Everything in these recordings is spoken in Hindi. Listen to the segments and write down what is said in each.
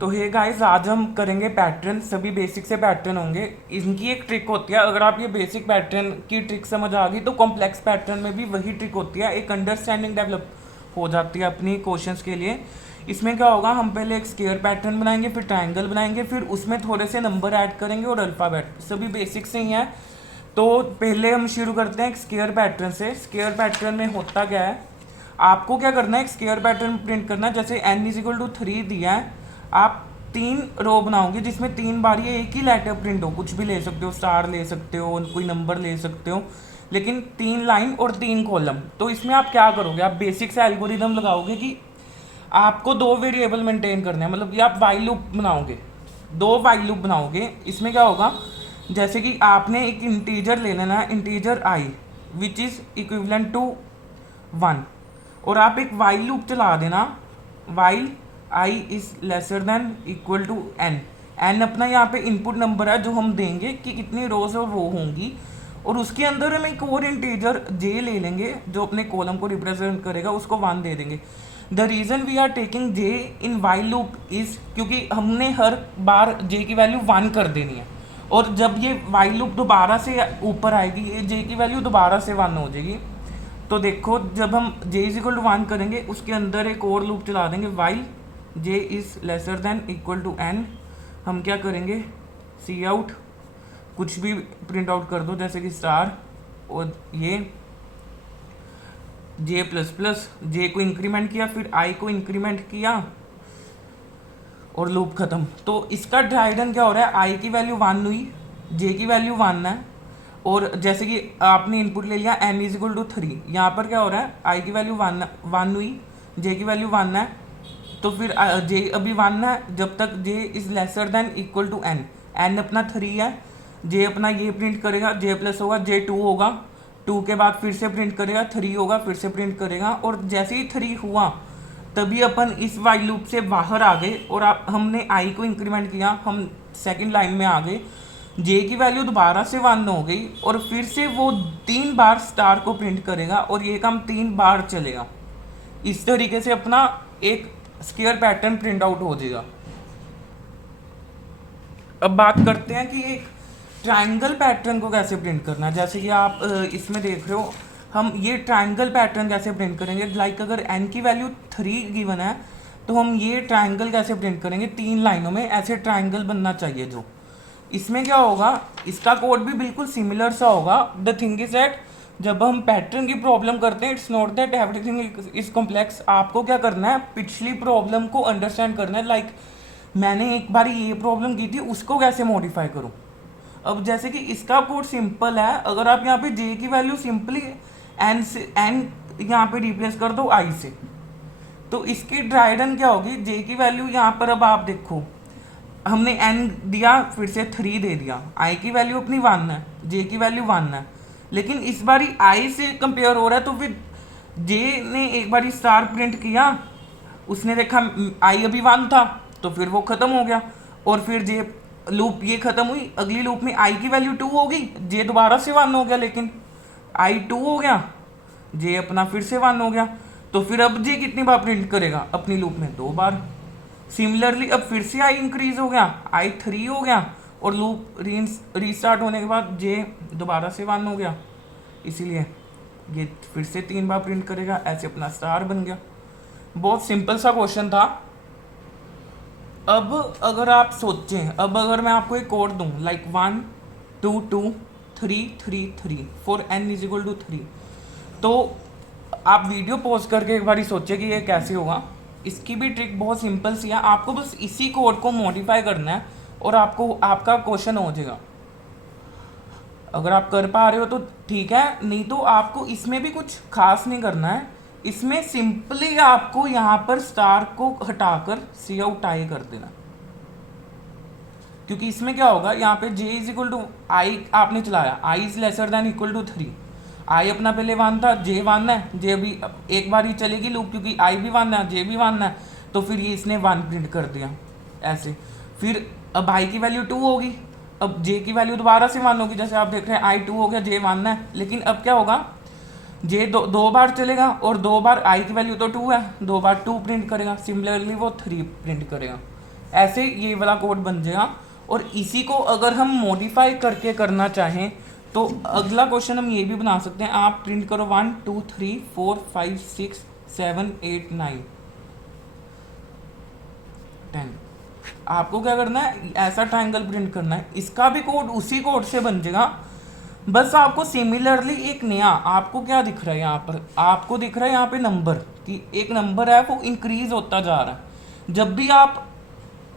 तो हे गाइस, आज हम करेंगे पैटर्न। सभी बेसिक से पैटर्न होंगे। इनकी एक ट्रिक होती है, अगर आप ये बेसिक पैटर्न की ट्रिक समझ आ गई तो कॉम्प्लेक्स पैटर्न में भी वही ट्रिक होती है, एक अंडरस्टैंडिंग डेवलप हो जाती है अपनी क्वेश्चंस के लिए। इसमें क्या होगा, हम पहले एक स्क्वायर पैटर्न बनाएंगे, फिर ट्राइंगल बनाएंगे, फिर उसमें थोड़े से नंबर ऐड करेंगे और अल्फ़ाबेट। सभी बेसिक से ही हैं। तो पहले हम शुरू करते हैं एक स्क्वायर पैटर्न से। स्क्वायर पैटर्न में होता क्या है, आपको क्या करना है, एक स्क्वायर पैटर्न प्रिंट करना है। जैसे n=3 दिया है, आप 3 रो बनाओगे जिसमें 3 बार ये एक ही लेटर प्रिंट हो। कुछ भी ले सकते हो, स्टार ले सकते हो, कोई नंबर ले सकते हो, लेकिन 3 लाइन और 3 कॉलम। तो इसमें आप क्या करोगे, आप बेसिक से एल्गोरिदम लगाओगे कि आपको 2 वेरिएबल मेंटेन करने हैं। मतलब कि आप वाइल लूप बनाओगे, 2 वाइल लूप बनाओगे। इसमें क्या होगा, जैसे कि आपने एक इंटीजर ले लेना है, integer I which is equivalent to 1, और आप एक वाइल लूप चला देना, while I is lesser than equal to N. N अपना यहाँ पे इनपुट नंबर है जो हम देंगे कि कितनी रोज और वो होंगी, और उसके अंदर हम एक और इंटीजर जे ले लेंगे जो अपने कॉलम को रिप्रेजेंट करेगा, उसको 1 दे देंगे। The reason we are taking J in while loop is क्योंकि हमने हर बार जे की वैल्यू 1 कर देनी है, और जब ये वाइल लूप दोबारा से ऊपर आएगी, ये जे की वैल्यू दोबारा से 1 हो जाएगी। तो देखो, जब हम j=1 करेंगे, उसके अंदर एक और लूप चला देंगे, while j is lesser than equal to n। हम क्या करेंगे, सी आउट कुछ भी प्रिंट आउट कर दो, जैसे कि स्टार, और ये j प्लस प्लस, जे को इंक्रीमेंट किया, फिर i को इंक्रीमेंट किया, और लूप खत्म। तो इसका ड्राइडन क्या हो रहा है, i की वैल्यू 1 हुई, j की वैल्यू 1 है, और जैसे कि आपने इनपुट ले लिया n=3, यहाँ पर क्या हो रहा है, i की वैल्यू 1 हुई, j की वैल्यू 1 है, तो फिर j अभी 1 है जब तक j is lesser than equal to n। n अपना 3 है, j अपना ये प्रिंट करेगा, j प्लस होगा, j 2 होगा, 2 के बाद फिर से प्रिंट करेगा, 3 होगा, फिर से प्रिंट करेगा, और जैसे ही 3 हुआ तभी अपन इस वाइल लूप से बाहर आ गए, और आप हमने i को इंक्रीमेंट किया, हम सेकंड लाइन में आ गए, जे की वैल्यू दोबारा से 1 हो गई, और फिर से वो 3 बार स्टार को प्रिंट करेगा, और ये काम 3 बार चलेगा। इस तरीके से अपना एक स्क्वायर पैटर्न प्रिंट आउट हो जाएगा। अब बात करते हैं कि एक ट्रायंगल पैटर्न को कैसे प्रिंट करना है। जैसे कि आप इसमें देख रहे हो, हम ये ट्रायंगल पैटर्न कैसे प्रिंट करेंगे। लाइक अगर n की वैल्यू 3 गिवन है, तो हम ये ट्रायंगल कैसे प्रिंट करेंगे, 3 लाइनों में ऐसे ट्रायंगल बनना चाहिए। जो इसमें क्या होगा, इसका कोड भी बिल्कुल सिमिलर सा होगा। द थिंग इज दैट जब हम पैटर्न की प्रॉब्लम करते हैं, it's not that everything is complex. आपको क्या करना है, पिछली प्रॉब्लम को अंडरस्टैंड करना है। लाइक मैंने एक बार ये प्रॉब्लम की थी, उसको कैसे मॉडिफाई करूँ। अब जैसे कि इसका कोड सिंपल है, अगर आप यहाँ पे जे की वैल्यू सिंपली एन से एन यहाँ पे रिप्लेस कर दो आई से, तो इसकी ड्राइडन क्या होगी, जे की वैल्यू यहाँ पर, अब आप देखो हमने n दिया, फिर से 3 दे दिया, i की वैल्यू अपनी 1 है, j की वैल्यू 1 है, लेकिन इस बारी i से कंपेयर हो रहा है, तो फिर j ने एक बारी स्टार प्रिंट किया, उसने देखा i अभी 1 था, तो फिर वो ख़त्म हो गया, और फिर j लूप ये ख़त्म हुई, अगली लूप में i की वैल्यू 2 होगी, j दोबारा से 1 हो गया, लेकिन i 2 हो गया, j अपना फिर से 1 हो गया, तो फिर अब j कितनी बार प्रिंट करेगा अपनी लूप में, 2 बार। सिमिलरली अब फिर से आई इंक्रीज हो गया, आई 3 हो गया, और लूप रीस्टार्ट होने के बाद जे दोबारा से 1 हो गया, इसीलिए ये फिर से 3 बार प्रिंट करेगा, ऐसे अपना स्टार बन गया। बहुत सिंपल सा क्वेश्चन था। अब अगर आप सोचें, अब अगर मैं आपको एक कोड दूं, लाइक 1 2 2 3 3 3 फॉर n=3, तो आप वीडियो पॉज करके एक बार सोचिए कि ये कैसे होगा। इसकी भी ट्रिक बहुत सिंपल सी है, आपको बस इसी कोड को मॉडिफाई करना है और आपको आपका क्वेश्चन हो जाएगा। अगर आप कर पा रहे हो तो ठीक है, नहीं तो आपको इसमें भी कुछ खास नहीं करना है। इसमें सिंपली आपको यहाँ पर स्टार को हटाकर सी आउट आई कर देना, क्योंकि इसमें क्या होगा, यहाँ पे j=i आपने चलाया, i is lesser than equal to 3, i अपना पहले 1 था, j 1 है, j अभी एक बार ही चलेगी लूप, क्योंकि i भी 1 है, j भी 1 है, तो फिर ये इसने 1 प्रिंट कर दिया ऐसे। फिर अब i की वैल्यू 2 होगी, अब j की वैल्यू दोबारा से 1 होगी, जैसे आप देख रहे हैं i 2 हो गया, j 1 है, लेकिन अब क्या होगा, j दो बार चलेगा, और 2 बार i की वैल्यू तो 2 है, 2 बार 2 प्रिंट करेगा, सिमिलरली वो 3 प्रिंट करेगा। ऐसे ये वाला कोड बन जाएगा। और इसी को अगर हम मॉडिफाई करके करना चाहें तो अगला क्वेश्चन हम ये भी बना सकते हैं। आप प्रिंट करो 1 2 3 4 5 6 7 8 9 10। आपको क्या करना है, ऐसा ट्रायंगल प्रिंट करना है। इसका भी कोड उसी कोड से बन जाएगा, बस आपको सिमिलरली एक नया, आपको क्या दिख रहा है यहाँ पर, आपको दिख रहा है यहाँ पे नंबर कि एक नंबर है वो इंक्रीज होता जा रहा है। जब भी आप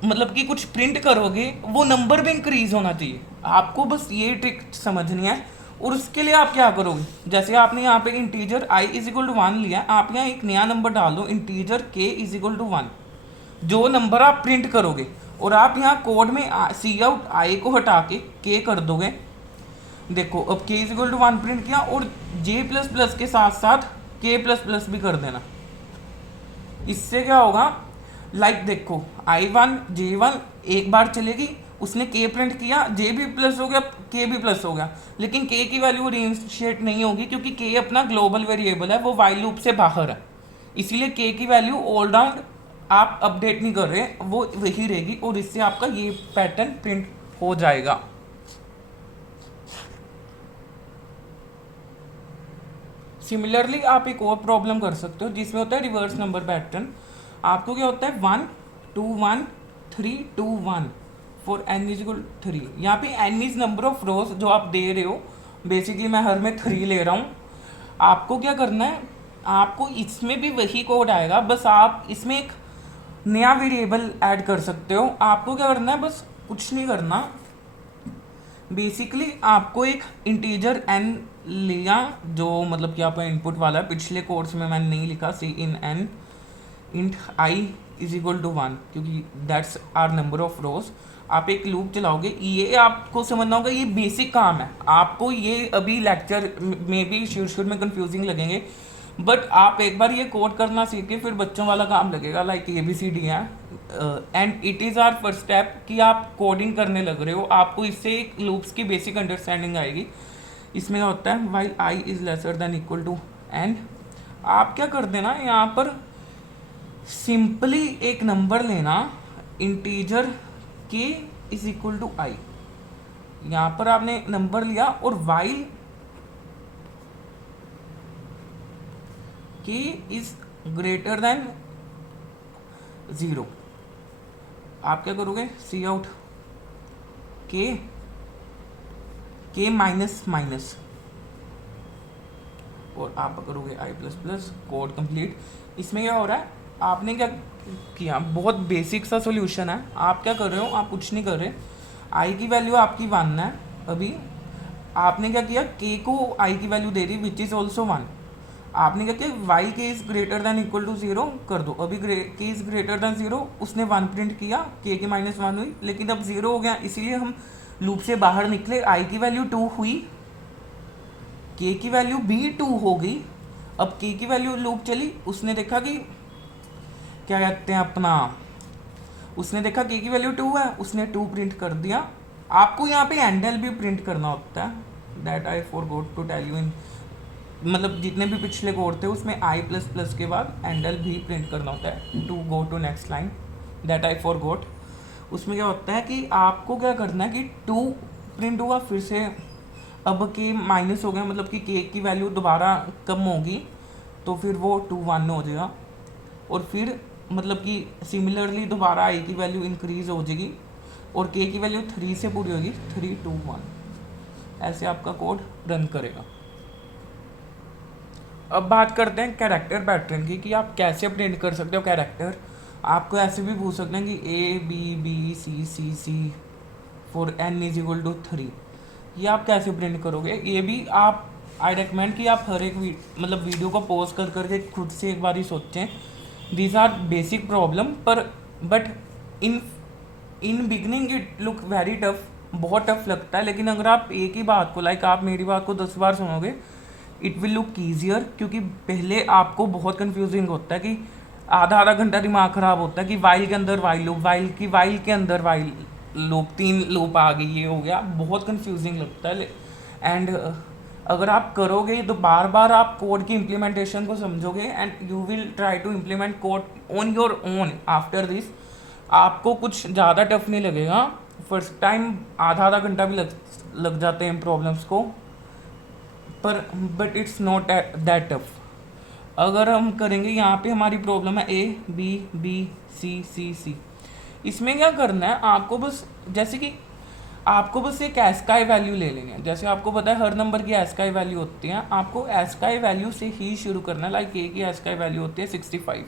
मतलब कि कुछ प्रिंट करोगे वो नंबर भी इंक्रीज होना चाहिए। आपको बस ये ट्रिक समझनी है। और उसके लिए आप क्या करोगे, जैसे आपने यहाँ पे integer i is equal to 1 लिया, आप यहाँ एक नया नंबर डाल दो integer k is equal to 1, जो नंबर आप प्रिंट करोगे। और आप यहाँ कोड में सी आउट आई को हटा के k कर दोगे। देखो अब k is equal to 1 print किया, और j प्लस प्लस के साथ साथ k प्लस प्लस भी कर देना। इससे क्या होगा, लाइक देखो i1 j1 एक बार चलेगी, उसने k प्रिंट किया, j भी प्लस हो गया, k भी प्लस हो गया, लेकिन k की वैल्यू रीइंस्टेट नहीं होगी क्योंकि k अपना ग्लोबल वेरिएबल है, वो वाइल लूप से बाहर है। इसीलिए k की वैल्यू ऑल राउंड आप अपडेट नहीं कर रहे, वो वही रहेगी, और इससे आपका ये पैटर्न प्रिंट हो जाएगा। सिमिलरली आप एक और प्रॉब्लम कर सकते हो जिसमें होता है रिवर्स नंबर पैटर्न। आपको क्या होता है 1 2 1 3 2 1 फॉर n इज इक्वल 3। यहाँ पे n इज नंबर ऑफ रोज जो आप दे रहे हो, बेसिकली मैं हर में 3 ले रहा हूँ। आपको क्या करना है, आपको इसमें भी वही कोड आएगा, बस आप इसमें एक नया वेरिएबल ऐड कर सकते हो। आपको क्या करना है, बस कुछ नहीं करना, बेसिकली आपको एक इंटीजर n लिया जो मतलब कि आपका इनपुट वाला है। पिछले कोर्स में मैंने नहीं लिखा cin n int i is equal to 1 क्योंकि that's our number of rows. आप एक लूप चलाओगे, ये आपको समझना होगा, ये बेसिक काम है। आपको ये अभी लेक्चर में भी शुरू में कंफ्यूजिंग लगेंगे, बट आप एक बार ये कोड करना सीखे फिर बच्चों वाला काम लगेगा, लाइक ABCD है। And it is our first step कि आप कोडिंग करने लग रहे हो, आपको इससे एक लूप्स की बेसिक अंडरस्टैंडिंग आएगी। इसमें क्या होता है, while i is lesser than equal to n, आप क्या कर देना यहाँ पर सिंपली एक नंबर लेना integer k is equal to i। यहाँ पर आपने नंबर लिया और while k is greater than 0, आप क्या करोगे cout k minus minus, और आप करोगे i plus plus, code complete. इसमें क्या हो रहा है, आपने क्या किया, बहुत बेसिक सा सॉल्यूशन है। आप क्या कर रहे हो, आप कुछ नहीं कर रहे, i की वैल्यू आपकी 1 है। अभी आपने क्या किया, k को i की वैल्यू दे दी विच इज़ ऑल्सो 1। आपने क्या किया, while k is greater than equal to 0 कर दो। अभी के इज़ ग्रेटर दैन 0, उसने 1 प्रिंट किया, के की माइनस 1 हुई, लेकिन अब 0 हो गया, इसीलिए हम लूप से बाहर निकले। i की वैल्यू 2 हुई, k की वैल्यू भी 2 हो गई। अब k की वैल्यू लूप चली, उसने देखा कि क्या कहते हैं अपना, उसने देखा k की वैल्यू 2 है, उसने 2 प्रिंट कर दिया। आपको यहाँ पे एंडल भी प्रिंट करना होता है, that I forgot to tell you in, मतलब जितने भी पिछले कोड थे उसमें i प्लस प्लस के बाद एंडल भी प्रिंट करना होता है to go to next line, that I forgot. उसमें क्या होता है कि आपको क्या करना है कि 2 प्रिंट हुआ, फिर से अब k माइनस हो गया, मतलब कि k की वैल्यू दोबारा कम होगी, तो फिर वो 2 1 हो जाएगा, और फिर मतलब कि सिमिलरली दोबारा i की वैल्यू इंक्रीज हो जाएगी, और k की वैल्यू 3 से पूरी होगी, 3 2 1, ऐसे आपका कोड रन करेगा। अब बात करते हैं कैरेक्टर पैटर्न की, कि आप कैसे प्रिंट कर सकते हो कैरेक्टर। आपको ऐसे भी पूछ सकते हैं कि A B B C for n is equal to 3, ये आप कैसे प्रिंट करोगे। ये भी आप, आई रिकमेंड कि आप हर एक मतलब वीडियो को पॉज कर करके खुद से एक बार ही सोचें। दीज आर बेसिक प्रॉब्लम, पर but in beginning it look very tough, बहुत टफ लगता है, लेकिन अगर आप एक ही बात को, लाइक आप मेरी बात को 10 बार सुनोगे, इट विल लुक ईजियर। क्योंकि पहले आपको बहुत कंफ्यूजिंग होता है कि आधा घंटा दिमाग ख़राब होता है कि वाइल के अंदर वाइल लूप, वाइल के अंदर वाइल लूप, 3 लूप आ गई, ये हो गया, बहुत कंफ्यूजिंग लगता है। एंड अगर आप करोगे तो बार बार आप कोड की इम्प्लीमेंटेशन को समझोगे, and you will try to implement code on your own after this, आपको कुछ ज़्यादा टफ नहीं लगेगा। फर्स्ट टाइम आधा आधा घंटा भी लग जाते हैं प्रॉब्लम्स को, पर but it's not that tough. अगर हम करेंगे, यहाँ पे हमारी प्रॉब्लम है ए बी बी सी सी सी। इसमें क्या करना है आपको, बस जैसे कि आपको बस एक एस्काई वैल्यू ले लेनी है। जैसे आपको पता है हर नंबर की एस्काई वैल्यू होती है, आपको एस्काई वैल्यू से ही शुरू करना है। लाइक ए की एस्काई वैल्यू होती है 65।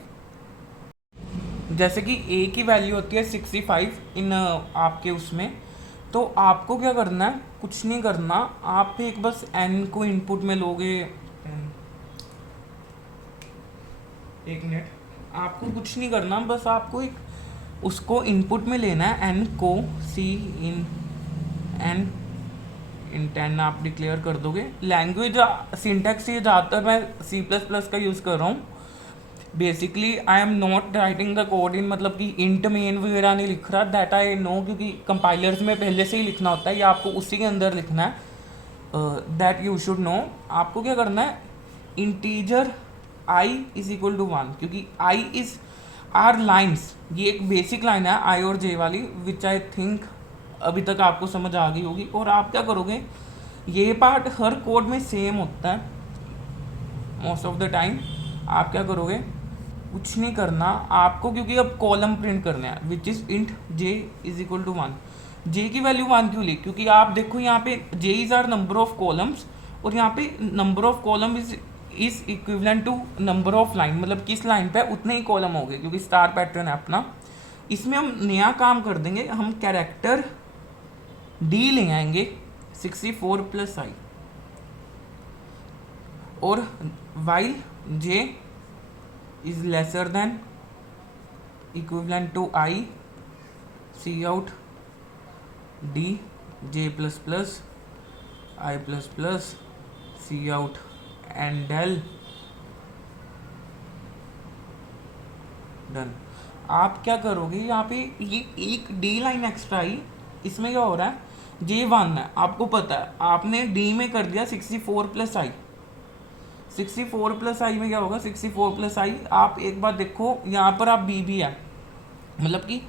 जैसे कि ए की वैल्यू होती है 65 इन आपके उसमें, तो आपको क्या करना है, कुछ नहीं करना, आप एक बस एन को इनपुट में लोगे। एक मिनट, आपको कुछ नहीं करना, बस आपको एक उसको इनपुट में लेना है, एन को सी इन एन इन 10 आप डिक्लेयर कर दोगे। लैंग्वेज सिंटैक्स ये ज़्यादातर मैं C++ का यूज़ कर रहा हूँ। Basically I am not writing the code in, मतलब कि इंट मेन वगैरह नहीं लिख रहा, दैट आई नो, क्योंकि कंपाइलर्स में पहले से ही लिखना होता है, या आपको उसी के अंदर लिखना है, दैट यू शुड नो। आपको क्या करना है, integer i is equal to 1, क्योंकि i इज आर लाइन्स, ये एक बेसिक लाइन है i और j वाली, विच आई थिंक अभी तक आपको समझ आ गई होगी। और आप क्या करोगे, ये पार्ट हर कोड में सेम होता है मोस्ट ऑफ द टाइम। आप क्या करोगे, कुछ नहीं करना आपको, क्योंकि अब कॉलम प्रिंट करना है which is int j is equal to 1। j की वैल्यू 1 क्यों ली, क्योंकि आप देखो यहाँ पे j is our number of columns, और यहाँ पे number of column is equivalent to number of line, मतलब किस लाइन पे उतने ही कॉलम हो गए, क्योंकि स्टार पैटर्न है अपना। इसमें हम नया काम कर देंगे, हम कैरेक्टर d ले आएंगे 64 प्लस i, और while j is lesser than equivalent to I, cout d j plus plus I plus plus cout and del done. आप क्या करोगे, यहाँ पे ये एक डी लाइन एक्स्ट्रा आई, इसमें क्या हो रहा है, j 1 है, आपको पता है, आपने d में कर दिया 64 प्लस आई। 64 प्लस आई में क्या होगा, 64 प्लस आई, आप एक बार देखो यहाँ पर आप बी भी है, मतलब कि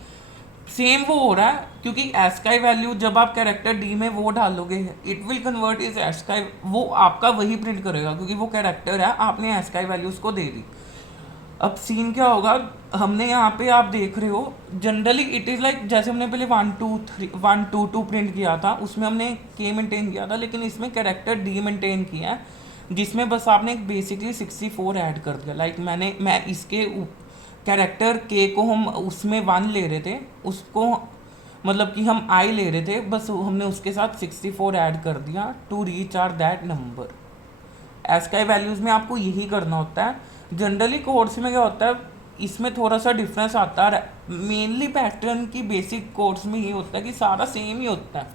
सेम वो हो रहा है, क्योंकि एस्काई वैल्यू जब आप कैरेक्टर डी में वो डालोगे, it will convert is ASCII, वो आपका वही प्रिंट करेगा, क्योंकि वो कैरेक्टर है, आपने एस्काई वैल्यू उसको दे दी। अब सीन क्या होगा, हमने यहाँ पे आप देख रहे हो, जनरली इट इज़ लाइक जैसे हमने पहले 1 2 3 1 2 2 प्रिंट किया था, उसमें हमने के मेंटेन किया था, लेकिन इसमें कैरेक्टर डी मेंटेन किया है, जिसमें बस आपने एक बेसिकली 64 ऐड कर दिया। लाइक मैं इसके कैरेक्टर के को हम उसमें 1 ले रहे थे, उसको मतलब कि हम आई ले रहे थे, बस हमने उसके साथ 64 ऐड कर दिया to reach our that number. ASCII values में आपको यही करना होता है। जनरली कोड्स में क्या होता है, इसमें थोड़ा सा डिफरेंस आता है, मेनली पैटर्न की बेसिक कोड्स में ये होता है कि सारा सेम ही होता है।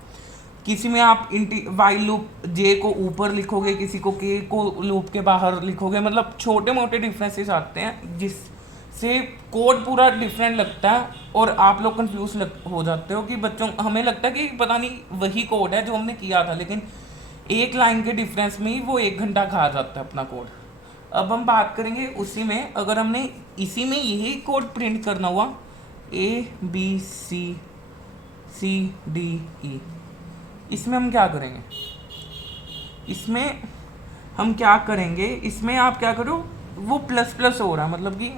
किसी में आप वाइल लूप जे को ऊपर लिखोगे, किसी को के को लूप के बाहर लिखोगे, मतलब छोटे मोटे डिफरेंसेस आते हैं, जिससे कोड पूरा डिफरेंट लगता है, और आप लोग कंफ्यूज हो जाते हो कि बच्चों, हमें लगता है कि पता नहीं वही कोड है जो हमने किया था, लेकिन एक लाइन के डिफरेंस में ही वो 1 घंटा खा जाता है अपना कोड। अब हम बात करेंगे उसी में, अगर हमने इसी में यही कोड प्रिंट करना हुआ ABCCDE, इसमें हम क्या करेंगे, इसमें आप क्या करो, वो प्लस प्लस हो रहा है, मतलब कि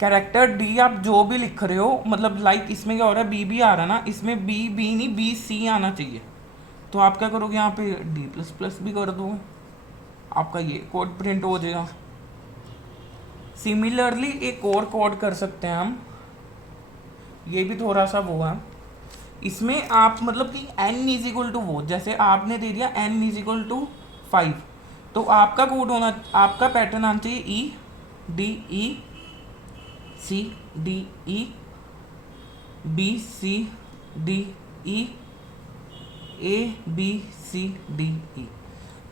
कैरेक्टर डी आप जो भी लिख रहे हो, मतलब लाइक इसमें क्या हो रहा है, बी आ रहा है ना, इसमें बी नहीं BC आना चाहिए, तो आप क्या करोगे, यहाँ पे D++ भी कर दो, आपका ये कोड प्रिंट हो जाएगा। सिमिलरली एक और कोड कर सकते हैं हम, ये भी थोड़ा सा वो है, इसमें आप मतलब कि n इज इक्वल टू वो, जैसे आपने दे दिया n इज इक्वल टू 5, तो आपका कोड होना, आपका पैटर्न आना चाहिए EDECDE ABCDE।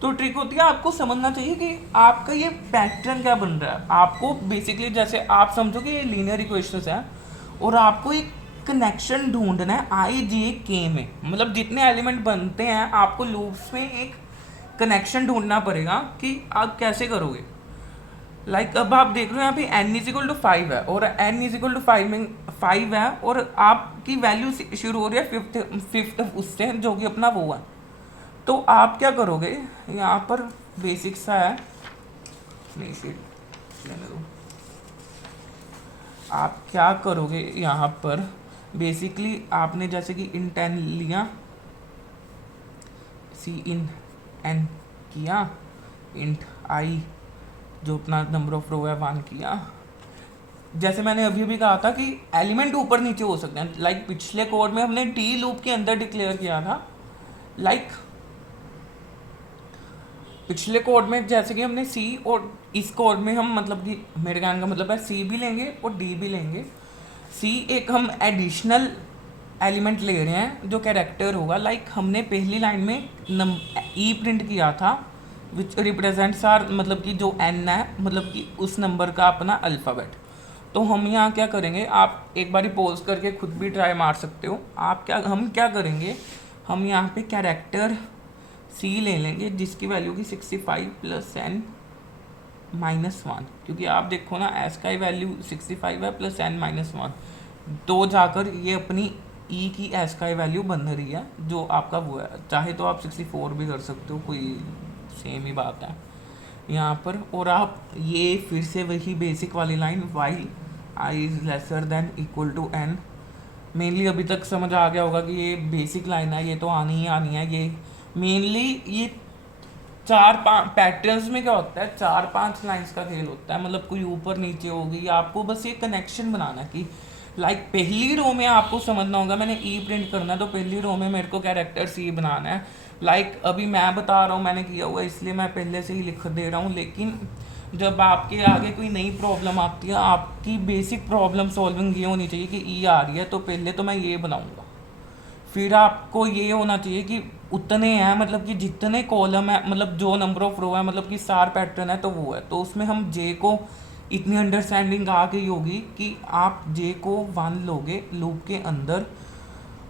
तो ट्रिक होती है, आपको समझना चाहिए कि आपका ये पैटर्न क्या बन रहा है। आपको बेसिकली जैसे आप समझो कि ये लीनियर इक्वेशंस है, और आपको एक कनेक्शन ढूंढना है IJK में, मतलब जितने एलिमेंट बनते हैं आपको लूप्स में एक कनेक्शन ढूंढना पड़ेगा कि आप कैसे करोगे। लाइक अब आप देख रहे हो यहाँ पे n इज इक्वल टू 5 है और n इज इक्वल टू 5 में 5 है और आपकी वैल्यू शुरू हो रही है फिफ्थ फिफ्थ उससे जो कि अपना वो है। तो आप क्या करोगे, यहाँ पर बेसिक सा है, नहीं शीट लेने दो। आप क्या करोगे यहाँ पर बेसिकली आपने जैसे कि इन 10 लिया, सी इन n किया, इंट i जो अपना नंबर ऑफ रो है 1 किया। जैसे मैंने अभी भी कहा था कि एलिमेंट ऊपर नीचे हो सकते हैं, लाइक पिछले कोड में हमने टी लूप के अंदर डिक्लेयर किया था। लाइक पिछले कोड में जैसे कि हमने सी, और इस कोड में हम मतलब कि मेरे कहने का मतलब है सी भी लेंगे और डी भी लेंगे। सी एक हम एडिशनल एलिमेंट ले रहे हैं जो कैरेक्टर होगा। लाइक हमने पहली लाइन में ई प्रिंट किया था विच रिप्रेजेंट्स आर, मतलब कि जो एन है मतलब कि उस नंबर का अपना अल्फ़ाबेट। तो हम यहाँ क्या करेंगे, आप एक बारी पॉज करके खुद भी ट्राई मार सकते हो। हम क्या करेंगे, हम यहाँ पे कैरेक्टर सी ले लेंगे जिसकी वैल्यू की 65 प्लस n माइनस 1, क्योंकि आप देखो ना एस का वैल्यू 65 है प्लस n माइनस 1, तो जाकर ये अपनी ई की एस का वैल्यू बन रही है जो आपका वो है। चाहे तो आप 64 भी कर सकते हो, कोई सेम ही बात है यहाँ पर। और आप ये फिर से वही बेसिक वाली line while I is lesser than equal to n, mainly अभी तक समझ आ गया होगा कि ये बेसिक लाइन है, ये तो आनी ही आनी है। ये मेनली ये 4-5 पैटर्न्स में क्या होता है, 4-5 लाइंस का खेल होता है, मतलब कोई ऊपर नीचे होगी। आपको बस ये कनेक्शन बनाना कि लाइक पहली रो में आपको समझना होगा मैंने ई प्रिंट करना है तो पहली रो में मेरे को कैरेक्टर सी बनाना है। लाइक अभी मैं बता रहा हूँ मैंने किया हुआ इसलिए मैं पहले से ही लिख दे रहा हूँ, लेकिन जब आपके आगे कोई नई प्रॉब्लम आती है, आपकी बेसिक प्रॉब्लम सॉल्विंग ये होनी चाहिए कि ई आ रही है तो पहले तो मैं ये बनाऊँगा, फिर आपको ये होना चाहिए कि उतने हैं, मतलब कि जितने कॉलम है, मतलब जो नंबर ऑफ रो है, मतलब कि सार पैटर्न है तो वो है। तो उसमें हम जे को इतनी अंडरस्टैंडिंग आ गई होगी कि आप जे को 1 लोगे लूप के अंदर,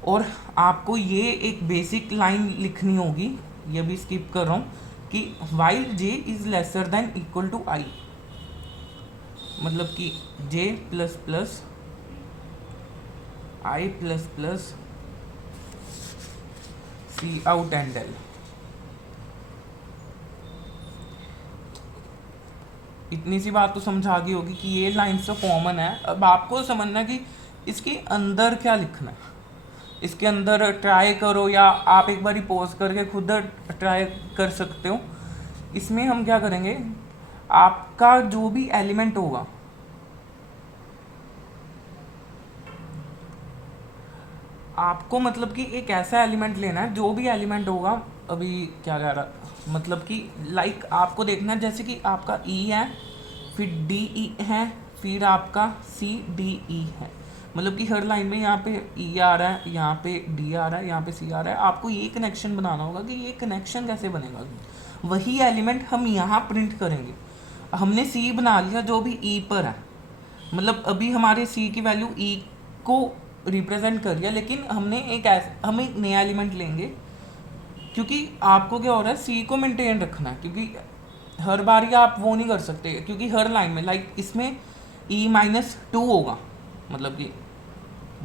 और आपको ये एक बेसिक लाइन लिखनी होगी, ये भी स्किप कर रहा हूँ, कि while J is lesser than equal to I, मतलब कि J plus plus I plus plus C out end L. इतनी सी बात तो समझा गई होगी कि ये लाइन तो कॉमन है। अब आपको समझना कि इसके अंदर क्या लिखना है। इसके अंदर ट्राई करो या आप एक बार पॉज करके खुद ट्राई कर सकते हो। इसमें हम क्या करेंगे, आपका जो भी एलिमेंट होगा, आपको मतलब कि एक ऐसा एलिमेंट लेना है, जो भी एलिमेंट होगा, अभी क्या कह रहा, मतलब कि लाइक आपको देखना है जैसे कि आपका ई है, फिर डी ई है, फिर आपका सी डी ई है, मतलब कि हर लाइन में यहाँ पे ई आ रहा है, यहाँ पे डी आ रहा है, यहाँ पे सी आ रहा है। आपको ये कनेक्शन बनाना होगा कि ये कनेक्शन कैसे बनेगा। वही एलिमेंट हम यहाँ प्रिंट करेंगे। हमने सी बना लिया जो भी ई पर है, मतलब अभी हमारे सी की वैल्यू ई को रिप्रेजेंट कर दिया, लेकिन हम एक नया एलिमेंट लेंगे, क्योंकि आपको क्या हो रहा है सी को मेंटेन रखना है, क्योंकि हर बार ही आप वो नहीं कर सकते, क्योंकि हर लाइन में लाइक इसमें ई माइनस 2 होगा, मतलब कि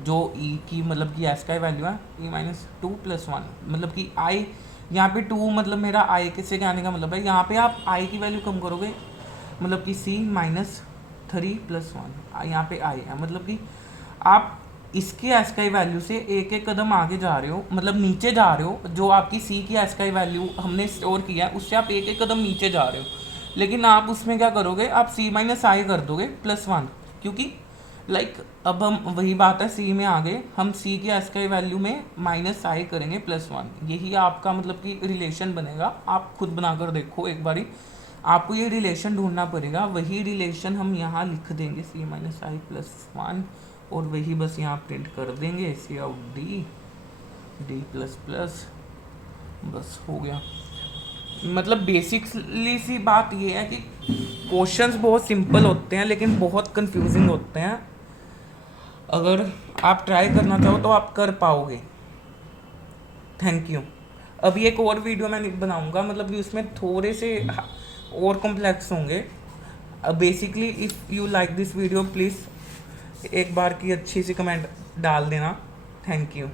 जो ई की मतलब कि एस का वैल्यू है ई माइनस 2 प्लस 1, मतलब कि आई यहाँ पे 2, मतलब मेरा आई किससे कहने का मतलब है यहाँ पे आप आई की वैल्यू कम करोगे, मतलब कि सी माइनस 3 प्लस 1, यहाँ पे आई है, मतलब कि आप इसकी एस का वैल्यू से एक एक कदम आगे जा रहे हो, मतलब नीचे जा रहे हो। जो आपकी सी की एस का वैल्यू हमने स्टोर किया है उससे आप एक एक कदम नीचे जा रहे हो, लेकिन आप उसमें क्या करोगे, आप सी माइनस आई कर दोगे प्लस 1, क्योंकि लाइक अब हम वही बात है सी में आ गए, हम सी की एस का वैल्यू में माइनस आई करेंगे प्लस 1, यही आपका मतलब कि रिलेशन बनेगा। आप खुद बनाकर देखो एक बारी, आपको ये रिलेशन ढूंढना पड़ेगा। वही रिलेशन हम यहाँ लिख देंगे सी माइनस आई प्लस 1, और वही बस यहाँ प्रिंट कर देंगे C out D D plus plus, बस हो गया। मतलब बेसिकली सी बात ये है कि क्वेश्चंस बहुत सिंपल होते हैं लेकिन बहुत कंफ्यूजिंग होते हैं। अगर आप ट्राई करना चाहो तो आप कर पाओगे। Thank you. अभी एक और वीडियो मैं बनाऊंगा, मतलब कि उसमें थोड़े से और कॉम्प्लेक्स होंगे, basically if you like this video please एक बार की अच्छी सी कमेंट डाल देना। Thank you.